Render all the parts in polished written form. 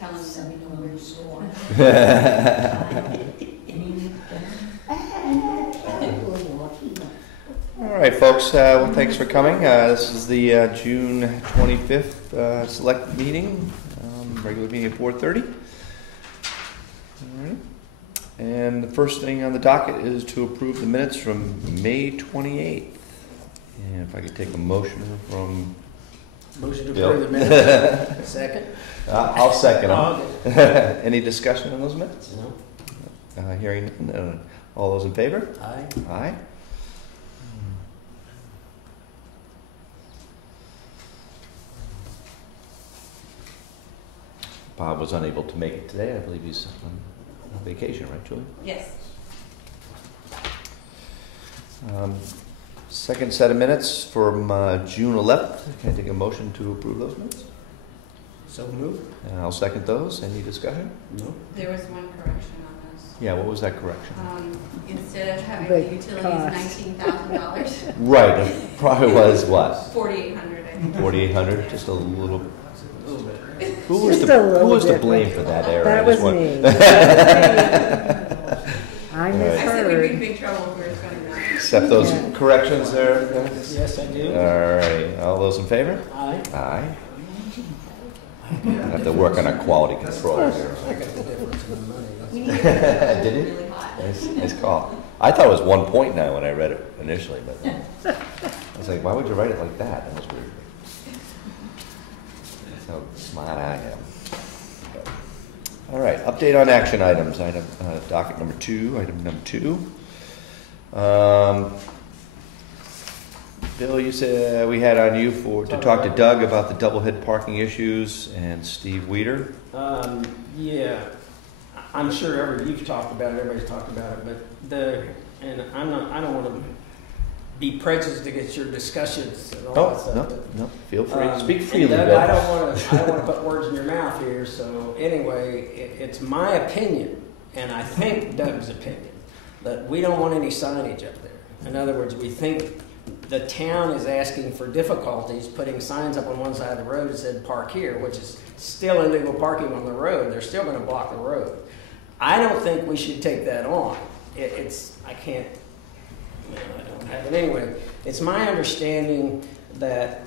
tell him that we know where he's going. All right, folks. Well, thanks for coming. This is the June 25th select meeting, regular meeting at 4:30. All right. And the first thing on the docket is to approve the minutes from May 28th. And if I could take a motion from Motion to Bill. approve the minutes. Second? I'll second them. Oh, okay. Any discussion on those minutes? No. Hearing none. All those in favor? Aye. Aye. Bob was unable to make it today. I believe he's on vacation, right, Julie? Yes. Second set of minutes from June 11th. Can I take a motion to approve those minutes? So moved? And I'll second those. Any discussion? No. There was one correction on this. Yeah, what was that correction? Instead of having Big the utilities $19,000, Right, it probably was what? $4,800, I think. 4,800, just a little. A little bit. Who was Just to a little who was to bit. blame for that error? That I was just want- me. I I said we'd be in misheard. big trouble if we were spending that. Accept those Yeah. corrections there. Dennis? Yes, I do. All right, all those in favor? Aye. Aye. I have to work on our quality control here. I got the difference in the money. We That's need to Did he? really hot. Nice call. I thought it was 1.9 when I read it initially, but I was like, why would you write it like that? That was weird. That's how smart I am. All right, update on action items. Item docket number 2. Item number 2. Bill, you said we had on you to talk to Doug about the double head parking issues and Steve Weeder. Yeah, I'm sure you've talked about it, everybody's talked about it, but I don't want to be prejudiced against your discussions and all that stuff. No, feel free. Speak freely, Doug, Bill. I don't want to put words in your mouth here, so anyway, it's my opinion, and I think Doug's opinion, that we don't want any signage up there. In other words, we think the town is asking for difficulties putting signs up on one side of the road that said park here, which is still illegal parking on the road. They're still going to block the road. I don't think we should take that on. I don't have it anyway. It's my understanding that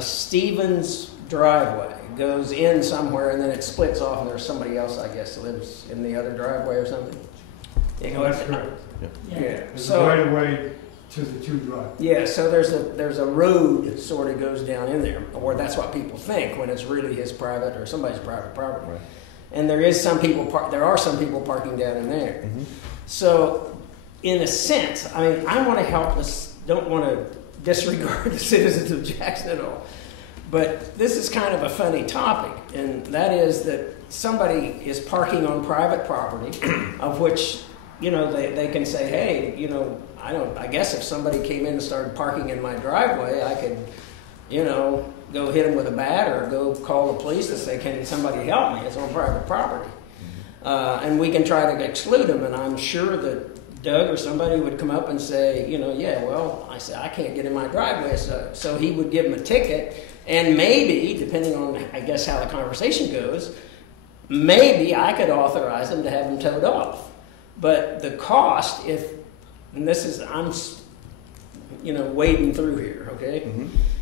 Stevens driveway goes in somewhere and then it splits off and there's somebody else, I guess, lives in the other driveway or something. That's correct. Yeah. There's So right away to the two drive. yeah, so there's a road sort of goes down in there, or that's what people think when it's really his private or somebody's private property. Right. And there are some people parking down in there. Mm-hmm. So, in a sense, I mean, I want to help us. Don't want to disregard the citizens of Jackson at all. But this is kind of a funny topic, and that is that somebody is parking on private property, of which, you know, they can say, hey, you know, I guess if somebody came in and started parking in my driveway, I could, you know, go hit them with a bat or go call the police and say, can somebody help me? It's on private property. And we can try to exclude them, and I'm sure that Doug or somebody would come up and say, you know, yeah, well, I said, I can't get in my driveway, so he would give them a ticket, and maybe, depending on, I guess, how the conversation goes, maybe I could authorize them to have them towed off. But the cost, and this is, I'm, you know, wading through here, okay,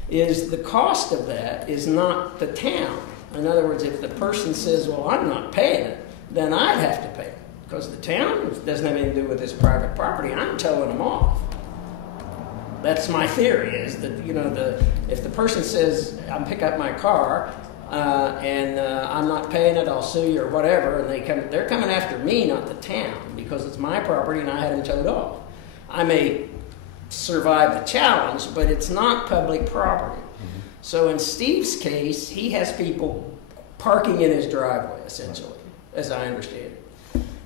is the cost of that is not the town. In other words, if the person says, well, I'm not paying it, then I'd have to pay it. Because the town doesn't have anything to do with this private property. I'm towing them off. That's my theory, is that, you know, if the person says, I'm pick up my car, and I'm not paying it, I'll sue you or whatever, and they're coming after me, not the town, because it's my property and I had them towed off. I may survive the challenge, but it's not public property. So in Steve's case, he has people parking in his driveway, essentially, as I understand it.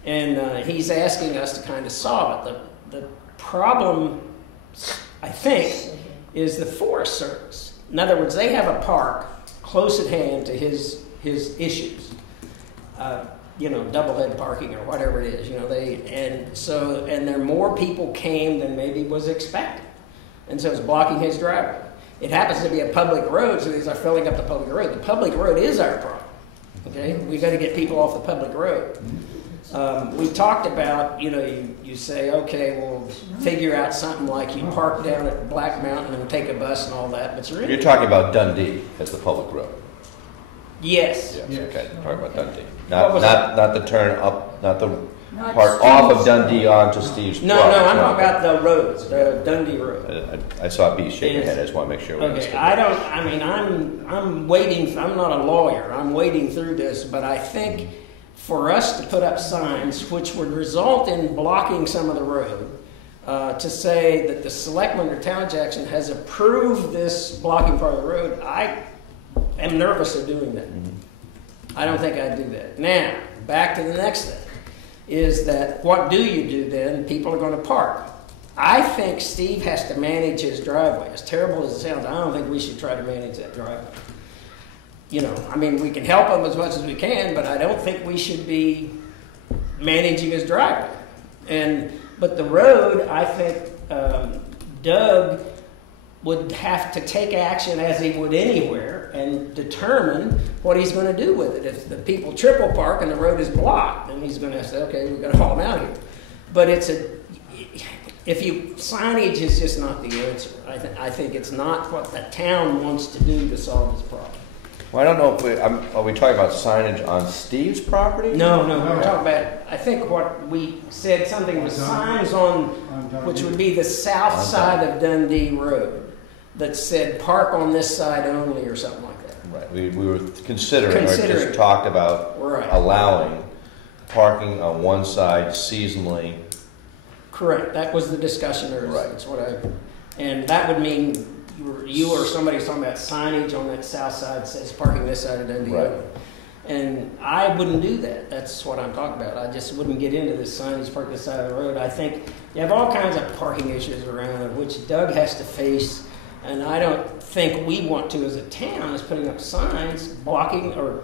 And he's asking us to kind of solve it. The problem, I think, is the Forest Service. In other words, they have a park close at hand to his issues. You know, double-head parking or whatever it is. You know, and there more people came than maybe was expected, and so it's blocking his driveway. It happens to be a public road, so these are filling up the public road. The public road is our problem. Okay, we got to get people off the public road. We talked about, you say, okay, we'll figure out something like you park down at Black Mountain and take a bus and all that, but You're talking about Dundee as the public road. Yes. Yes, okay, you're talking about Dundee. What was Not the turn up, not the Not part off of Dundee onto Steve's. No, I'm talking about the roads, the Dundee Road. I saw B shake your head, I just want to make sure. Okay, I'm waiting, I'm not a lawyer, I'm wading through this, but I think for us to put up signs which would result in blocking some of the road, to say that the Selectmen or Town of Jackson has approved this blocking part of the road, I am nervous of doing that. I don't think I'd do that. Now, back to the next thing, is that what do you do then? People are going to park. I think Steve has to manage his driveway. As terrible as it sounds, I don't think we should try to manage that driveway. We can help him as much as we can, but I don't think we should be managing his driveway. But the road, I think Doug would have to take action as he would anywhere and determine what he's going to do with it. If the people triple park and the road is blocked, then he's going to say, okay, we've got to haul them out here. But signage is just not the answer. I think it's not what the town wants to do to solve this problem. Well, I don't know if are we talking about signage on Steve's property? No, we're talking about, I think what we said, something with signs on, which would be the south side of Dundee Road, that said park on this side only or something like that. Right, we were considering or just talked about allowing parking on one side seasonally. Correct, that was the discussion earlier. Right. That's and that would mean you or somebody's talking about signage on that south side that says parking this side of Dundee Road. And I wouldn't do that. That's what I'm talking about. I just wouldn't get into this signage, park this side of the road. I think you have all kinds of parking issues around which Doug has to face, and I don't think we want to as a town is putting up signs blocking or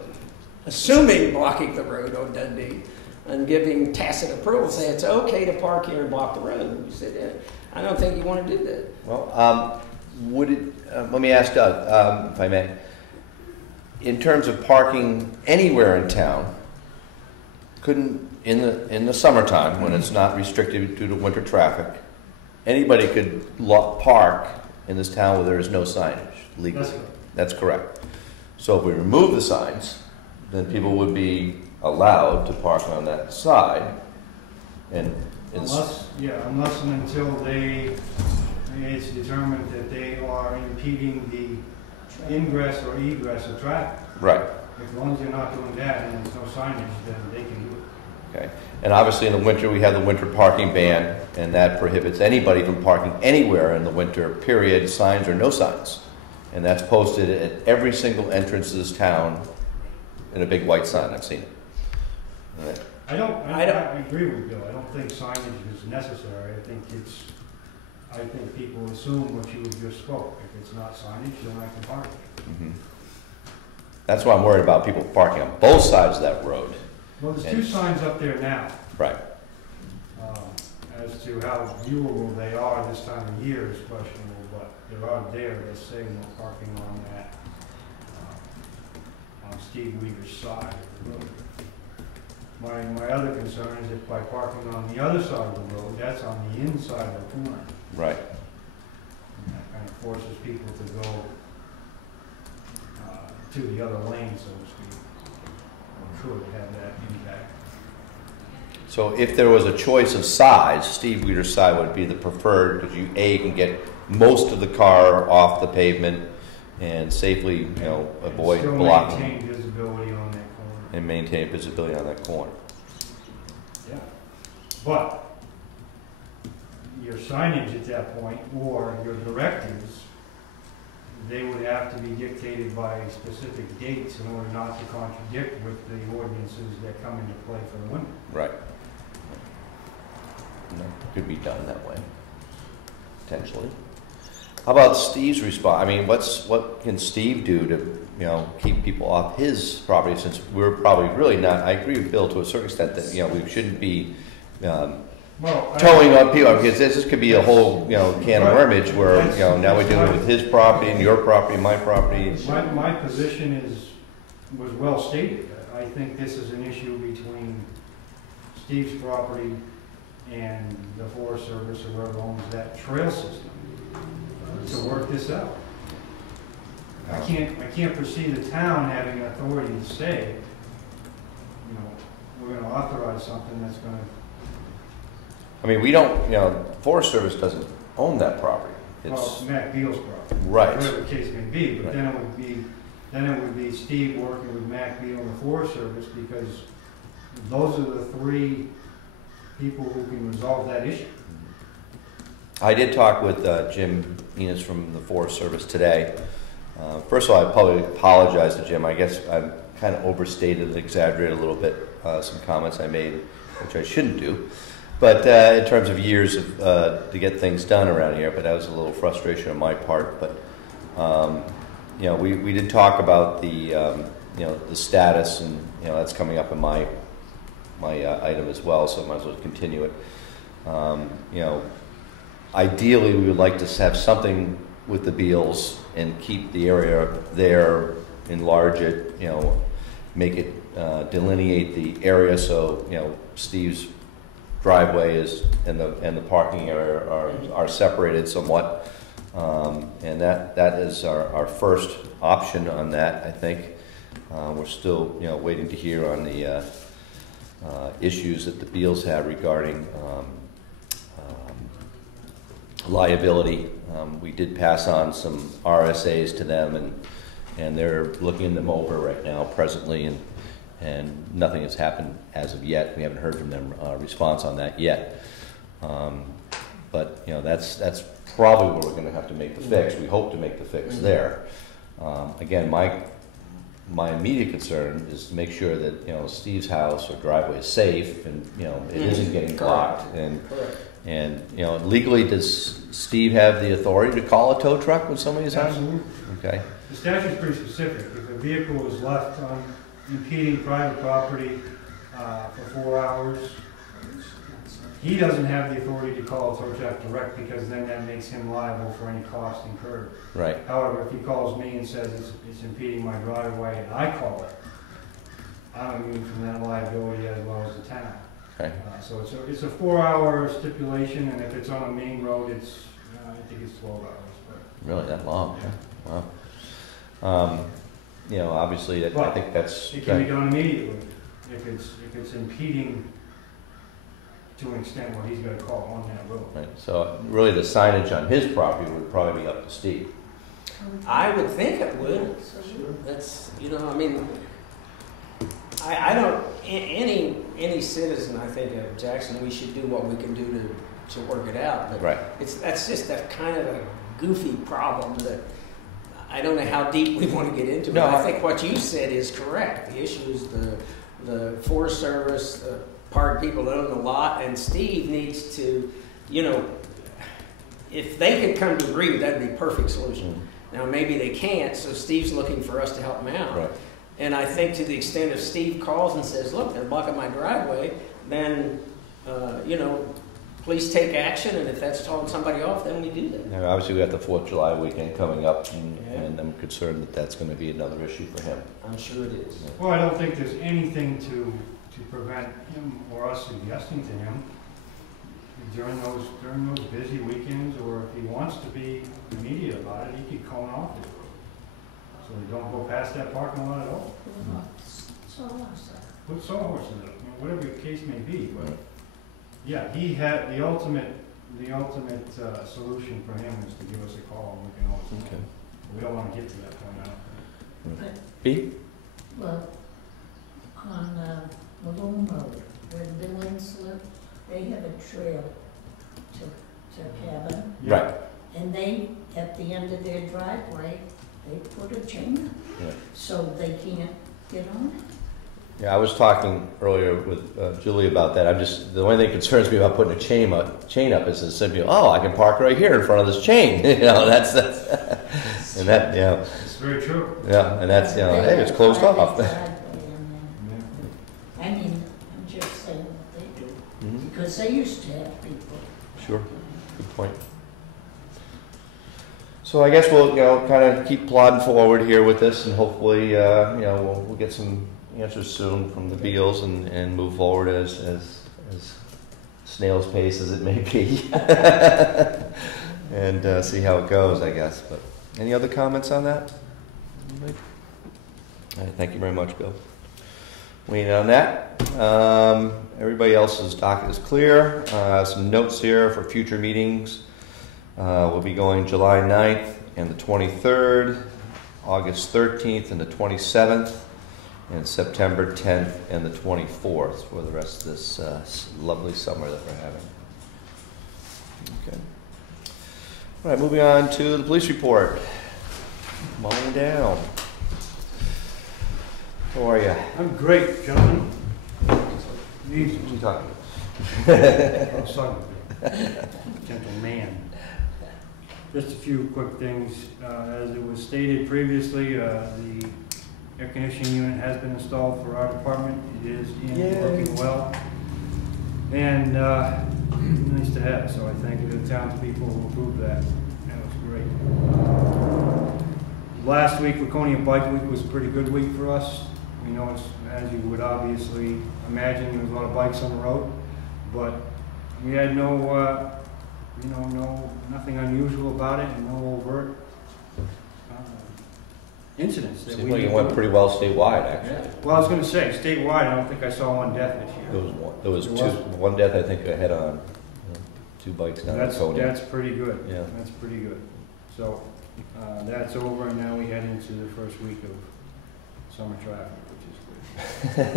assuming blocking the road on Dundee and giving tacit approval, say it's okay to park here and block the road. You said, I don't think you want to do that. Well, let me ask Doug, if I may. In terms of parking anywhere in town, couldn't in the summertime when it's not restricted due to winter traffic, anybody could park in this town where there is no signage legally. That's correct. So if we remove the signs, then people would be allowed to park on that side. Unless and until it's determined that they are impeding the ingress or egress of traffic. Right. As long as you're not doing that and there's no signage, then they can do it. Okay. And obviously in the winter we have the winter parking ban, and that prohibits anybody from parking anywhere in the winter, period, signs or no signs. And that's posted at every single entrance to this town in a big white sign. I've seen it. All right. I agree with Bill. I don't think signage is necessary. I think people assume what you just spoke. If it's not signage, then I can park it. Mm-hmm. That's why I'm worried about people parking on both sides of that road. Well, there's two signs up there now. Right. As to how viewable they are this time of year is questionable, but they're out there that say no parking on that, on Steve Weaver's side of the road. My other concern is if by parking on the other side of the road, that's on the inside of the corner. Right. And that kind of forces people to go to the other lane, so to speak, or could have that impact. So if there was a choice of size, Steve Weeder's side would be the preferred, because you can get most of the car off the pavement and safely, avoid blocking. And maintain visibility on that corner. And maintain visibility on that corner. Yeah. But your signage at that point, or your directives, they would have to be dictated by specific dates in order not to contradict with the ordinances that come into play for the winter. Right. Could be done that way, potentially. How about Steve's response? I mean, what can Steve do to, keep people off his property? Since we're probably really not. I agree with Bill to a certain extent that we shouldn't be towing up people, because this could be a whole can of worms where now we're dealing with his property and your property and my property. My position is was well stated. I think this is an issue between Steve's property and the Forest Service or whoever owns that trail system to work this out. I can't foresee the town having authority to say, you know, we're gonna authorize something that's gonna. I mean, we don't, you know, Forest Service doesn't own that property. Well, It's, Matt Beal's property. right. Whatever the case may be, but Right. then it would be Steve working with Matt Beal and the Forest Service, because those are the three people who can resolve that issue. I did talk with Jim Enos from the Forest Service today. First of all, I probably apologize to Jim. I guess I kind of overstated and exaggerated a little bit some comments I made, which I shouldn't do. But in terms of years of, to get things done around here, but that was a little frustration on my part. But you know, we did talk about the you know, the status, and you know, that's coming up in my item as well, so I might as well continue it. You know, ideally, we would like to have something with the Beals and keep the area there, enlarge it, you know, make it delineate the area so, you know, Steve's driveway is and the parking area are separated somewhat, and that is our first option on that. I think we're still, you know, waiting to hear on the issues that the Beals have regarding liability. We did pass on some RSAs to them, and they're looking them over right now presently, and nothing has happened as of yet. We haven't heard from them response on that yet. But you know, that's probably where we're going to have to make the fix. We hope to make the fix there. Again, my immediate concern is to make sure that, you know, Steve's house or driveway is safe, and you know, it isn't getting blocked. And you know, legally, does Steve have the authority to call a tow truck when somebody's on? Absolutely. Okay. The statute's pretty specific. If a vehicle is left on impeding private property for 4 hours, he doesn't have the authority to call a tow truck direct, because then that makes him liable for any cost incurred. Right. However, if he calls me and says it's impeding my driveway and I call it, I'm immune from that liability as well as the town. Okay. So it's a 4-hour stipulation, and if it's on a main road, it's I think it's 12 hours. But Really, that long? Yeah. Wow. You know, obviously, I think that's. it can be done immediately if it's impeding to an extent where he's got to call on that road. Right. So really, the signage on his property would probably be up to Steve. I would think it would. That's, you know, I mean, I don't, any citizen, I think, of Jackson, we should do what we can do to work it out. But Right. that's just a kind of a goofy problem that I don't know how deep we want to get into. No, I think what you said is correct. The issue is the Forest Service, the park people that own the lot, and Steve needs to, you know, if they could come to agree, that'd be a perfect solution. Now, maybe they can't, so Steve's looking for us to help him out. Right. And I think to the extent if Steve calls and says, look, they're blocking my driveway, then, you know, please take action, and if that's calling somebody off, then we do that. Now, obviously, we got the 4th of July weekend coming up, and I'm concerned that that's going to be another issue for him. I'm sure it is. Well, I don't think there's anything to prevent him or us suggesting to him during those busy weekends, or if he wants to be immediate about it, he could cone off the road, so we don't go past that parking lot at all. Put sawhorses up, you know, whatever the case may be. But yeah, he had the ultimate solution for him is to give us a call, and we can always. Okay. We don't want to get to that point, I don't think. B? Well, on Malone Road, where the Billings live, they have a trail to cabin, Yeah. Right. and they, at the end of their driveway, they put a chain up, Yeah. so they can't get on it. Yeah, I was talking earlier with Julie about that. The only thing that concerns me about putting a chain up is simply, oh, I can park right here in front of this chain. You know, that's and that, you know, It's very true. yeah, and that's, you know, They hey, it's have closed private off. driveway, and Yeah. I mean, I'm just saying what they do, Mhm. because they used to have people. Sure, good point. So I guess we'll, kind of keep plodding forward here with this, and hopefully, we'll get some answers soon from the Beals and move forward as snail's pace as it may be, and see how it goes, I guess. But any other comments on that? All right, thank you very much, Bill. Waiting on that. Everybody else's docket is clear. Some notes here for future meetings. We'll be going July 9th and the 23rd, August 13th and the 27th, and September 10th and the 24th for the rest of this lovely summer that we're having. Okay. All right, moving on to the police report. Come on down. How are you? I'm great, gentlemen. Easy. What are you talking about? I was talking to gentleman. Just a few quick things. As it was stated previously, the air conditioning unit has been installed for our department. It is working well. And nice to have. So I thank the townspeople who approved that. That was great. Last week, Laconia Bike Week was a pretty good week for us. We know, as you would obviously imagine, there was a lot of bikes on the road, but we had nothing unusual about it, and no overt incidents. Seems like it went pretty well statewide, actually. Yeah. Well, I was going to say, statewide, I don't think I saw one death this year. There was one death, I think, head on. Two bikes down the Laconia. That's pretty good. Yeah. That's pretty good. So that's over, and now we head into the first week of summer traffic, which is good.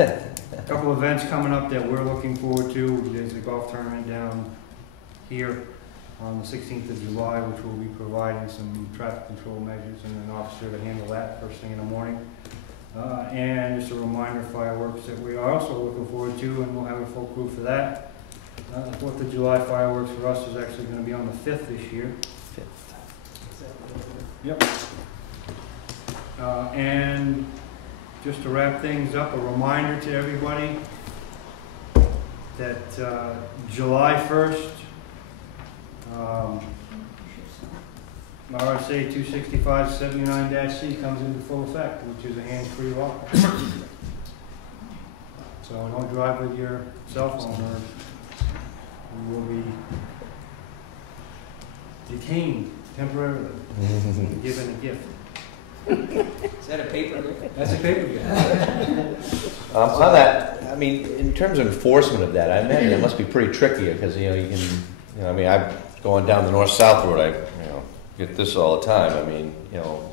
A couple events coming up that we're looking forward to. There's a golf tournament down here on the 16th of July, which will be providing some traffic control measures and an officer to handle that first thing in the morning. And just a reminder, fireworks that we are also looking forward to, and we'll have a full crew for that. The 4th of July fireworks for us is actually going to be on the 5th this year. 5th. Yep. And just to wrap things up, a reminder to everybody that July 1st, RSA 265-79-C comes into full effect, which is a hands-free law. So don't drive with your cell phone or you will be detained temporarily and given a gift. Is that a paper gift? That's a paper gift. On that, I mean, in terms of enforcement of that, I imagine it must be pretty tricky because you can, I'm going down the north-south road. I get this all the time. I mean,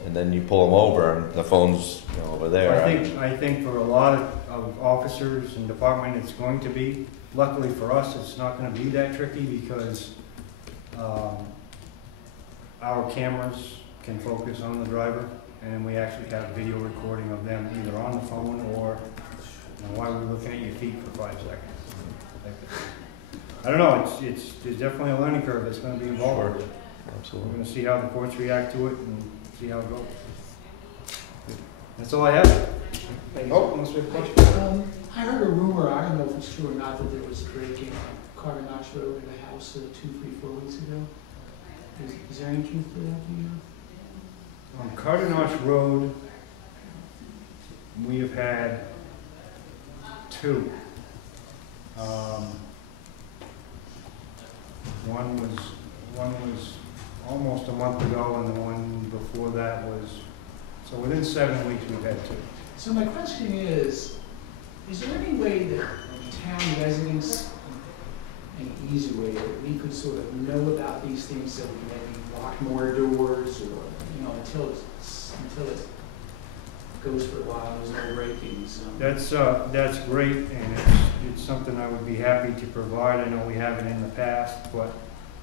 and then you pull them over and the phone's over there. I think for a lot of officers and department, it's going to be. Luckily for us, it's not going to be that tricky because our cameras can focus on the driver, and we actually have video recording of them either on the phone or while we're looking at your feet for 5 seconds. I don't know. There's definitely a learning curve that's going to be involved. Sure. Absolutely. We're going to see how the courts react to it and see how it goes. That's all I have. Oh, unless we have a question. I heard a rumor, I don't know if it's true or not, that there was a break-in on Carter Notch Road in a house 2, 3, 4 weeks ago. Is there any truth to that, do you know? On Carter Notch Road, we have had 2. One was almost a month ago, and the one before that was, so within 7 weeks we've had 2. So my question is there any way that town residents, an easy way that we could sort of know about these things so we can maybe lock more doors or, until it goes for a while, there's no break-ins? That's great, and it's something I would be happy to provide. I know we haven't in the past, but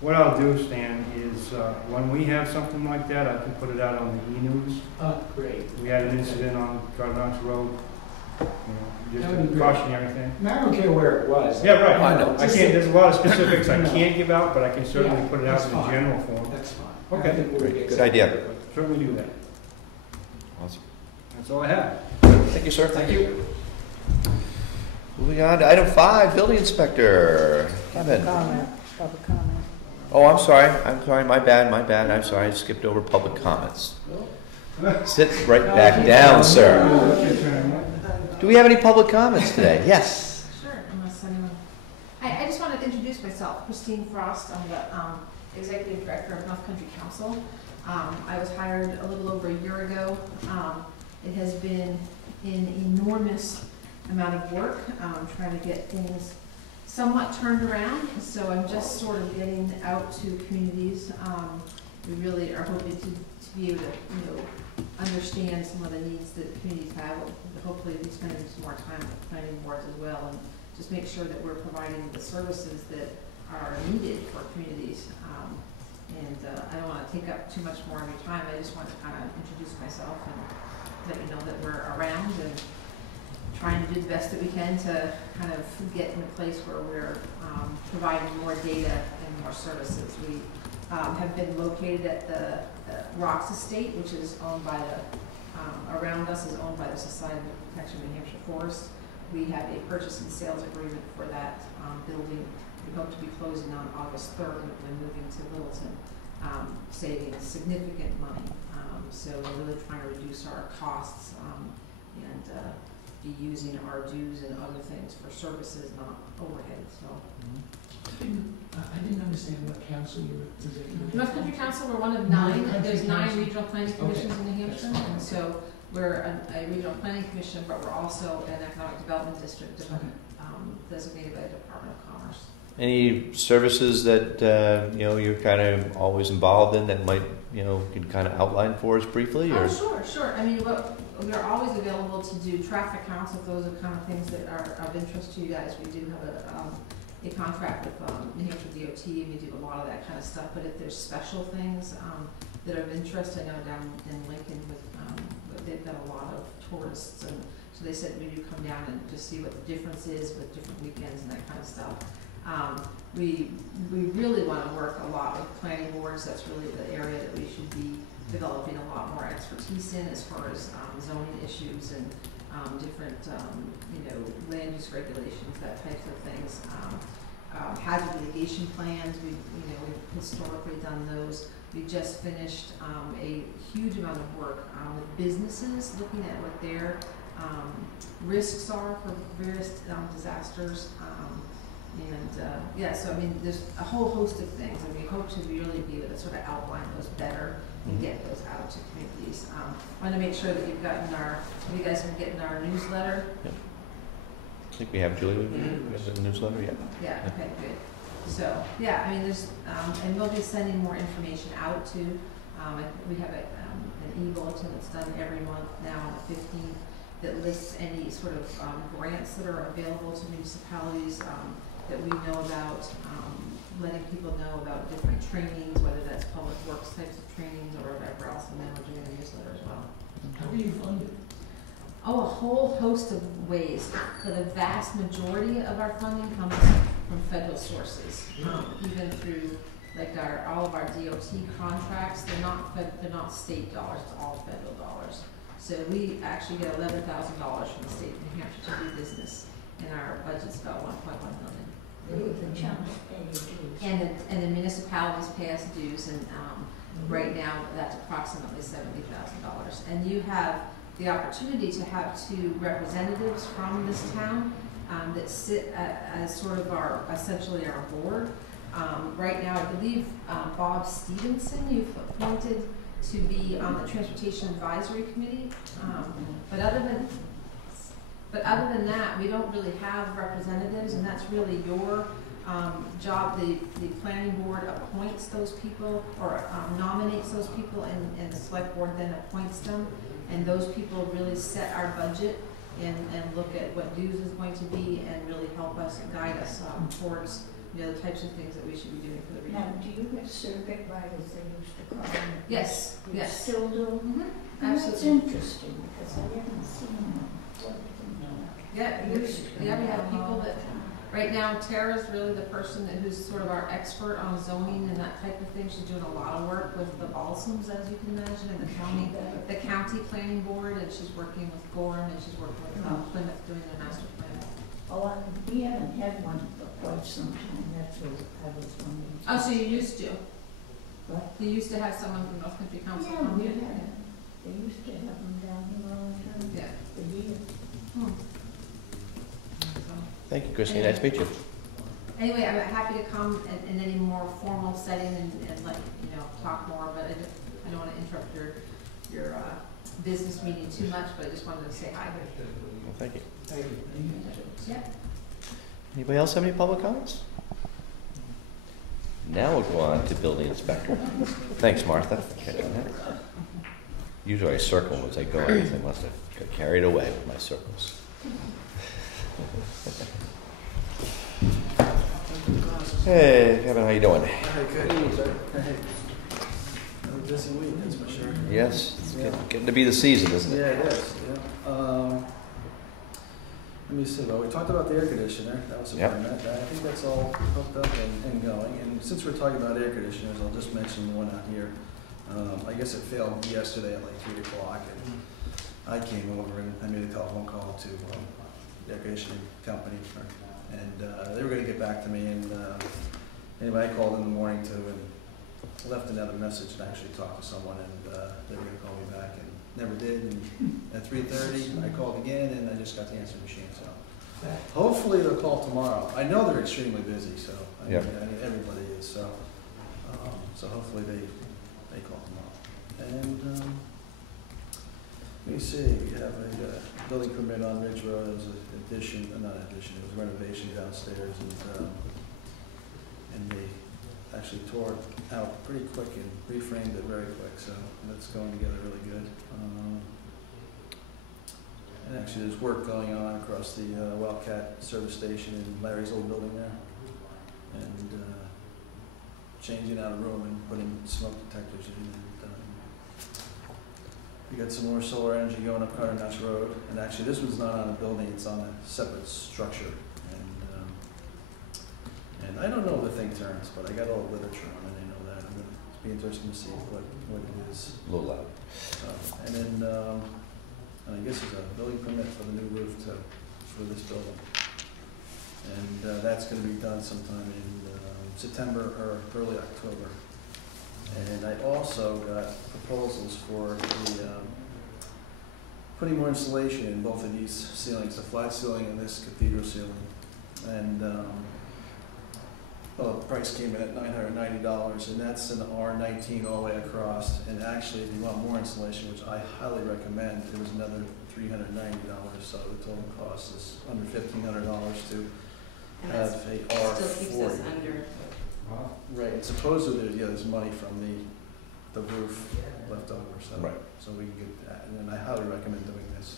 what I'll do, Stan, is when we have something like that, I can put it out on the e-news. Great. We had an incident on Carter Notch Road, just That would be a great. cautionary thing. I don't care where it was. Yeah, right. I know. I can't, there's a lot of specifics I can't give out, but I can certainly Yeah, put it out that's in a fine. general form. That's fine. Okay. I think we'll Great. get Good idea. Certainly do that. Awesome. That's all I have. Thank you, sir. Thank you. Moving on to item 5, building inspector. Kevin. Public comment. Oh, I'm sorry, my bad, I'm sorry, I skipped over public comments. Sit right back down, sir. Do we have any public comments today? Yes. Sure, unless anyone. I just wanted to introduce myself, Christine Frost. I'm the Executive Director of North Country Council. I was hired a little over a year ago. It has been an enormous amount of work trying to get things somewhat turned around. So I'm just sort of getting out to communities. We really are hoping to be able to, understand some of the needs that communities have. Hopefully be spending some more time with planning boards as well, and just make sure that we're providing the services that are needed for communities. I don't want to take up too much more of your time. I just want to kind of introduce myself and let you know that we're around and trying to do the best that we can to kind of get in a place where we're providing more data and more services. We have been located at the Rocks Estate, which is owned by the, around us is owned by the Society of Protection of New Hampshire Forests. We have a purchase and sales agreement for that building. We hope to be closing on August 3rd and moving to Littleton, saving significant money. So we're really trying to reduce our costs and be using our dues and other things for services, not overhead. So. I didn't understand what council you were representing. North Country Council, we're one of 9. There's 9 regional planning commissions in New Hampshire, and so we're a regional planning commission, but we're also an economic development district designated by the Department of Commerce. Any services that you're kind of always involved in that might can kind of outline for us briefly? Or? Oh, sure. I mean, we're always available to do traffic counts if those are kind of things that are of interest to you guys. We do have a contract with New Hampshire DOT, and we do a lot of that kind of stuff. But if there's special things that are of interest, I know down in Lincoln they've got a lot of tourists, and so they said we do come down and just see what the difference is with different weekends and that kind of stuff. We really want to work a lot with planning boards. That's really the area that we should be developing a lot more expertise in as far as zoning issues and different land use regulations, that types of things. Hazard mitigation plans, we've historically done those. We just finished a huge amount of work with businesses, looking at what their risks are for various disasters. So I mean, there's a whole host of things, and we hope to really be able to sort of outline those better and get those out to communities. I want to make sure that you guys have been getting our newsletter. Yep. I think we have, Julie. We have the newsletter, yeah. Yeah, okay, good. So, yeah, I mean, there's, and we'll be sending more information out too. We have an e-bulletin that's done every month now on the 15th that lists any sort of grants that are available to municipalities that we know about, letting people know about different trainings, whether that's public works types of trainings or whatever else, and then we're doing a newsletter as well. How are you funded? Oh, a whole host of ways. But the vast majority of our funding comes from federal sources, even through like all of our DOT contracts. They're not state dollars; it's all federal dollars. So we actually get $11,000 from the state of New Hampshire to do business, and our budget's about $1.1 million. And the municipalities pay us dues, and right now that's approximately $70,000. And you have the opportunity to have 2 representatives from this town that sit as sort of essentially our board. Right now, I believe Bob Stevenson you've appointed to be on the Transportation Advisory Committee. But other than that, we don't really have representatives, and that's really your job. The planning board appoints those people or nominates those people, and the select board then appoints them. And those people really set our budget and look at what dues is going to be and really help us and guide us towards the types of things that we should be doing for the region. Now, do you have survey rights, they used to call them? Yes, You yes. still do? Mm-hmm. And that's Absolutely. interesting, because I haven't seen them. Yeah, we have people that, right now, Tara's really the person who's sort of our expert on zoning and that type of thing. She's doing a lot of work with the Balsams, as you can imagine, and the county planning board, and she's working with Gorham, and she's working with Plymouth doing their master plan. Oh, we haven't had one quite some time, that's what I was wondering. Oh, so you used to? What? You used to have someone from North Country Council Yeah, come we here? had, they used to have them down here all the time, Yeah. for years. Thank you, Christine. Nice to meet you. Anyway, I'm happy to come in any more formal setting and like, you know, talk more, but I don't want to interrupt your business meeting too much, but I just wanted to say hi. Well, thank you. Thank you. Yeah. Anybody else have any public comments? Now we'll go on to building inspector. Thanks, Martha. for catching that. Usually I circle as I go, I must have got carried away with my circles. Hey, Kevin, how you doing? Hey, good. Hey. Another busy week, that's for sure. Yes, it's getting to be the season, isn't Yeah, it? it is, yeah. Let me see, well, we talked about the air conditioner, that was a Yep. permit. I think that's all hooked up and going. And since we're talking about air conditioners, I'll just mention the one out here. I guess it failed yesterday at like 3 o'clock, and I came over and I made a telephone call to the air conditioning company, and they were gonna get back to me, and anyway, I called in the morning too, and left another message and actually talked to someone, and they were gonna call me back, and never did. And at 3:30, I called again, and I just got the answering machine. So hopefully they'll call tomorrow. I know they're extremely busy, so I mean, everybody is. So so hopefully they call tomorrow. And let me see. We have a building permit on Ridge Road. It was an addition, not addition. It was renovation downstairs, and they actually tore it out pretty quick and reframed it very quick, so that's going together really good. And actually there's work going on across the Wildcat service station in Larry's old building there, and changing out a room and putting smoke detectors in. And we got some more solar energy going up Carter Notch Road, and actually this one's not on a building, it's on a separate structure. And I don't know if the thing turns, but I got all the literature on it, I know that. It'll be interesting to see what it is. A little loud. And then, I guess there's a building permit for the new roof for this building. And that's gonna be done sometime in September or early October. And I also got proposals for the, putting more insulation in both of these ceilings, the flat ceiling and this cathedral ceiling. And, well, the price came in at $990, and that's an R19 all the way across. And actually, if you want more insulation, which I highly recommend, it was another $390. So the total cost is under $1,500 to And have that a still keeps us R40. under. Wow. Right. And supposedly, there's money from the roof left over, so Right. so we can get that. And then I highly recommend doing this.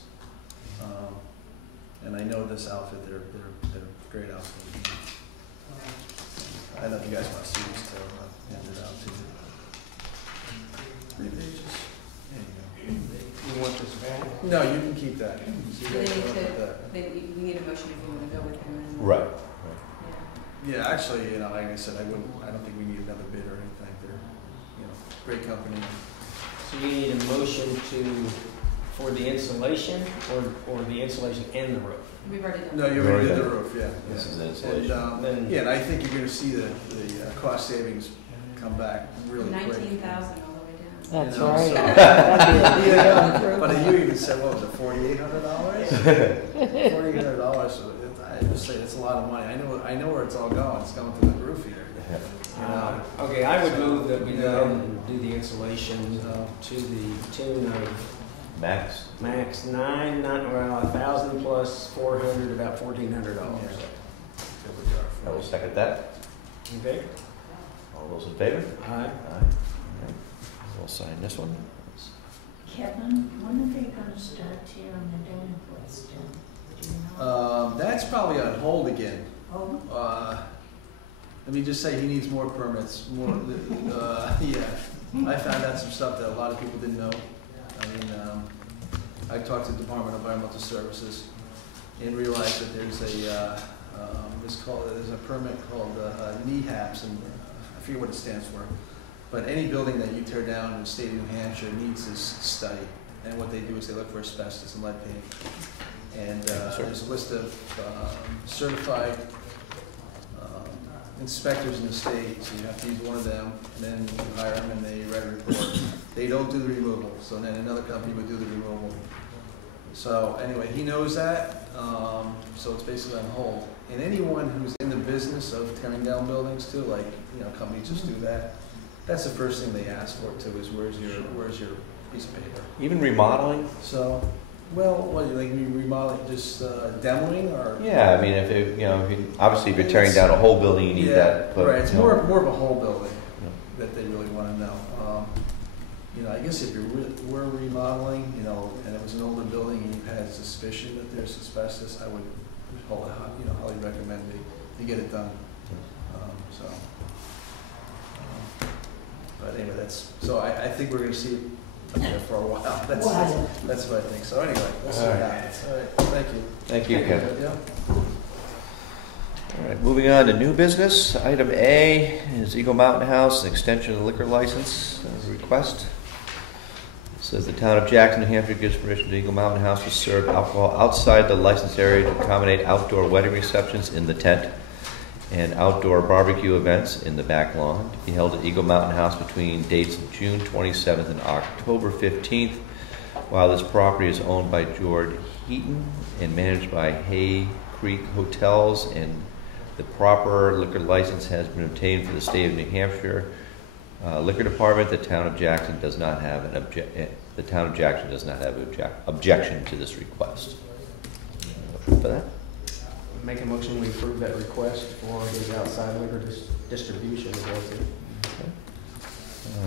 And I know this outfit; they're great outfit. I don't know if you guys want to see this, too. I'll hand it out to you. 3 pages. There you You want this back? go. No, you can keep that. So they need we need a motion if you want to go with him. And- Right. Yeah. Yeah, actually, like I said, I don't think we need another bid or anything. They're, great company. So you need a motion for the insulation or the insulation and the roof? We've already done. No, you already did the roof, yeah. This is And, insulation. Then- yeah, and I think you're gonna see the cost savings come back really quick. 19,000 all the way down. That's You know, right. so- That'd be a Yeah, big but improvement. you even said, what was it, $4,800? $4,800, so I just say it's a lot of money. I know where it's all going. It's going through the roof here. You know? Okay, I would move that we go ahead and do the insulation So, to the tune of Max. max 1,000 plus 400, about $1,400. I will second that. Okay? All those in favor? Aye. Aye. Okay. We'll sign this one. Kevin, when are they gonna start tearing the Davenports down? Do you know? that's probably on hold again. Oh, Let me just say he needs more permits. More, yeah. I found out some stuff that a lot of people didn't know. I mean, I talked to the Department of Environmental Services and realized that there's a permit called NEHAPS, and I forget what it stands for. But any building that you tear down in the state of New Hampshire needs this study. And what they do is they look for asbestos and lead paint. And there's a list of certified inspectors in the state, so you have to use one of them, and then you hire them and they write a report. They don't do the removal, so then another company would do the removal. So anyway, he knows that, so it's basically on hold. And anyone who's in the business of tearing down buildings too, like, companies just do that, that's the first thing they ask for too, is where's your piece of paper? Even remodeling? So, well, what, like remodeling, just demoing, or? Yeah, I mean, if it, obviously if you're tearing down a whole building, you need that. But, right, it's more of a whole building that they really want to know. I guess if we're remodeling, and it was an older building and you had suspicion that there's asbestos, I would highly recommend they get it done. But anyway, I think we're going to see it there for a while. That's what I think. So anyway, we'll see what happens. All right, thank you. Thank you, Ken. Yeah. All right, moving on to new business. Item A is Eagle Mountain House, an extension of the liquor license request. It says the town of Jackson, New Hampshire gives permission to Eagle Mountain House to serve alcohol outside the licensed area to accommodate outdoor wedding receptions in the tent and outdoor barbecue events in the back lawn to be held at Eagle Mountain House between dates of June 27th and October 15th. While this property is owned by George Heaton and managed by Hay Creek Hotels, and the proper liquor license has been obtained for the state of New Hampshire Liquor Department, the town of Jackson does not have an objection to this request. Motion for that? Make a motion, we approve that request for the outside liquor distribution.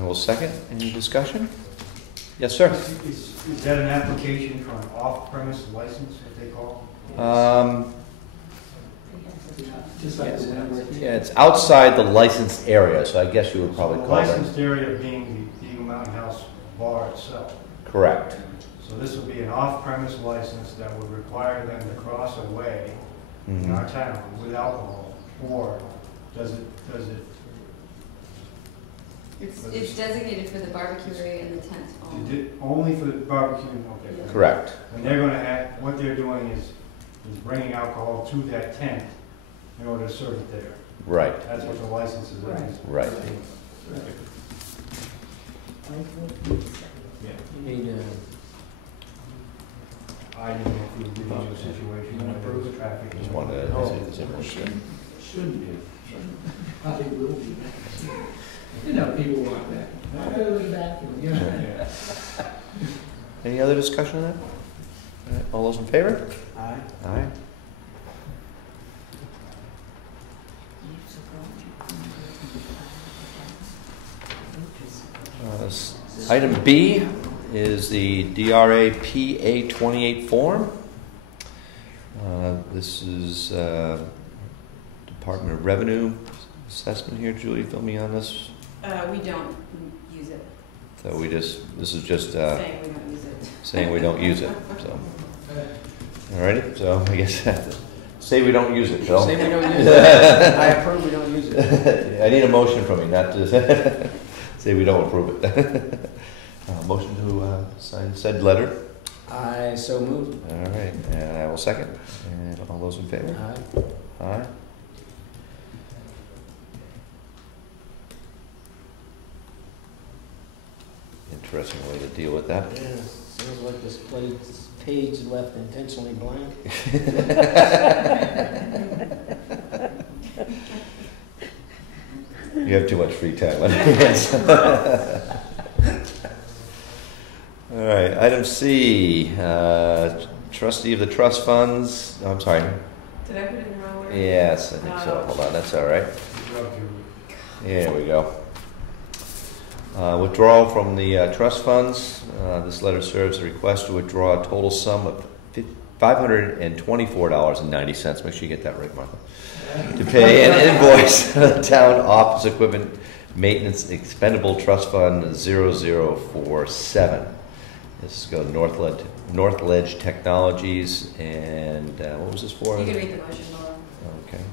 We'll second. Any discussion? Yes, sir. Is that an application for an off-premise license, what they call? Just like the one right here. Yeah, it's outside the licensed area, so I guess you would probably The call it. licensed area being the Eagle Mountain House bar itself. Correct. So this would be an off-premise license that would require them to cross a way in our town with alcohol, or does it? It's designated for the barbecue area and the tent only. Only for the barbecue? Okay. Yeah. Correct. And they're going to have, what they're doing is bringing alcohol to that tent in order to serve it there. Right. That's what the license is. Right. I didn't know if we were in a situation where there was traffic. Just wanted to see this information. Shouldn't be. Probably will be. People want that. I'll go to the bathroom, Yeah. Any other discussion on that? All right, all those in favor? Aye. Aye. Item B is the DRA PA28 form. This is Department of Revenue assessment here. Julie, fill me on this. We don't use it. So this is just Saying we don't use it. saying we don't use it. So, alrighty. So I guess say we don't use it, Phil. Say we don't use it. I approve we don't use it. I need a motion from you, not to say we don't approve it. Motion to sign said letter. I so moved. All right, and I will second. And all those in favor? Aye. Aye. Interesting way to deal with that. Yeah, sounds like this page left intentionally blank. You have too much free time. All right, item C, trustee of the trust funds. Oh, I'm sorry. Did I put it in the wrong order? Yes, I think so. Hold on, that's all right. Here we go. Withdrawal from the trust funds. This letter serves a request to withdraw a total sum of $524.90. Make sure you get that right, Martha. To pay an invoice to the town office equipment maintenance expendable trust fund 0047. This is go to North Ledge Technologies, and what was this for? You can read the motion, Laura. Okay.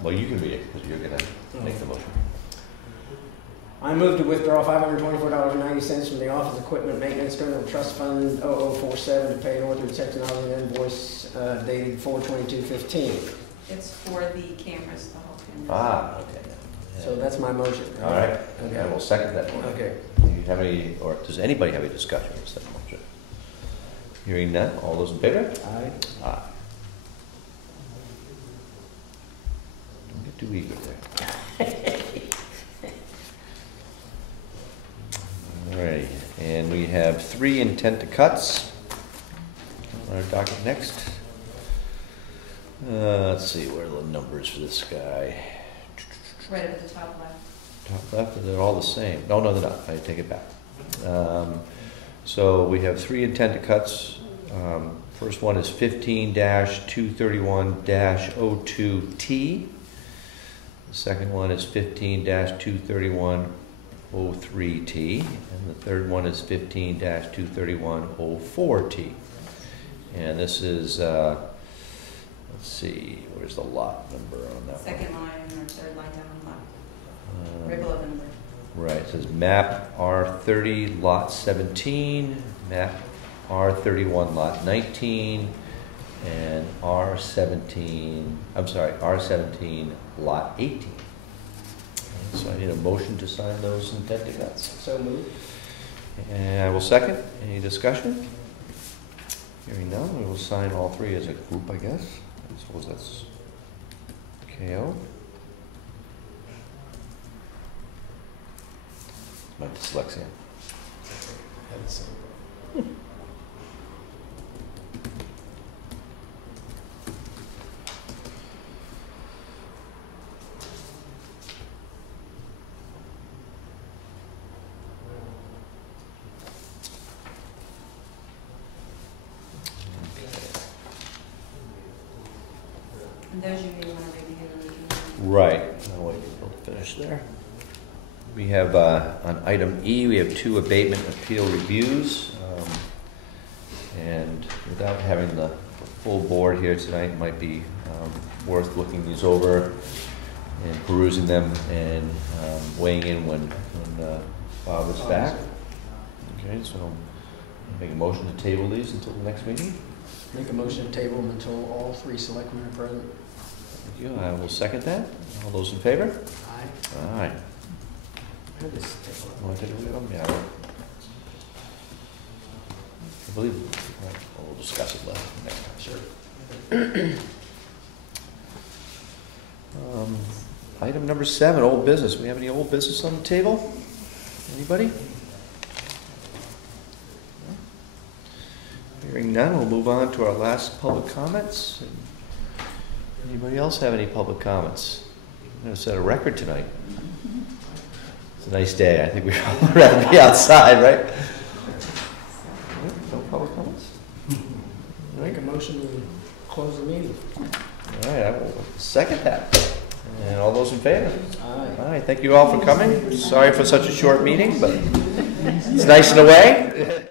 Well, you can read it because you're going to make the motion. I move to withdraw $524.90 from the Office Equipment Maintenance Expendable Trust Fund 0047 to pay Northridge Technology an invoice dated 4/22/15. It's for the cameras, the whole cameras. Ah, okay. So that's my motion. All right, Okay. I will second that one. Okay. Do you have any, or does anybody have any discussion on that motion? Hearing none, all those in favor? Aye. Aye. Don't get too eager there. All right, and we have 3 intent to cuts on our docket next. Let's see, where are the numbers for this guy? Right up at the top left. Top left, they're all the same. No, no, they're not. I take it back. So we have 3 intent to cuts. First one is 15-231-02T. The second one is 15-231-03T. And the third one is 15-231-04T. And this is, let's see, where's the lot number on that one? Second line or third line down on the left. Right below the number. Right, it says map R30 lot 17, map R31 lot 19, and R17 lot 18. So I need a motion to sign those intent to cuts. So moved. And I will second. Any discussion? Hearing none, we will sign all 3 as a group, I guess. I suppose that's KO. My dyslexia. And those you may want to review. Right. I'll wait for Bill to finish there. We have, on item E, we have 2 abatement appeal reviews. And without having the full board here tonight, it might be worth looking these over and perusing them and weighing in when Bob is back. Okay, so make a motion to table these until the next meeting. Make a motion to table them until all 3 selectmen are present. Thank you. I will second that. All those in favor? Aye. Aye. Here, this table. Want to take a look at them? Yeah. I believe we'll discuss it later next time. Sure. Item number 7, old business. We have any old business on the table? Anybody? Hearing none, we'll move on to our last public comments. Anybody else have any public comments? I'm going to set a record tonight. It's a nice day. I think we'd all rather be outside, right? No public comments? Make a motion to close the meeting. All right, I will second that. And all those in favor? Aye. All right, thank you all for coming. Sorry for such a short meeting, but it's nice in a way.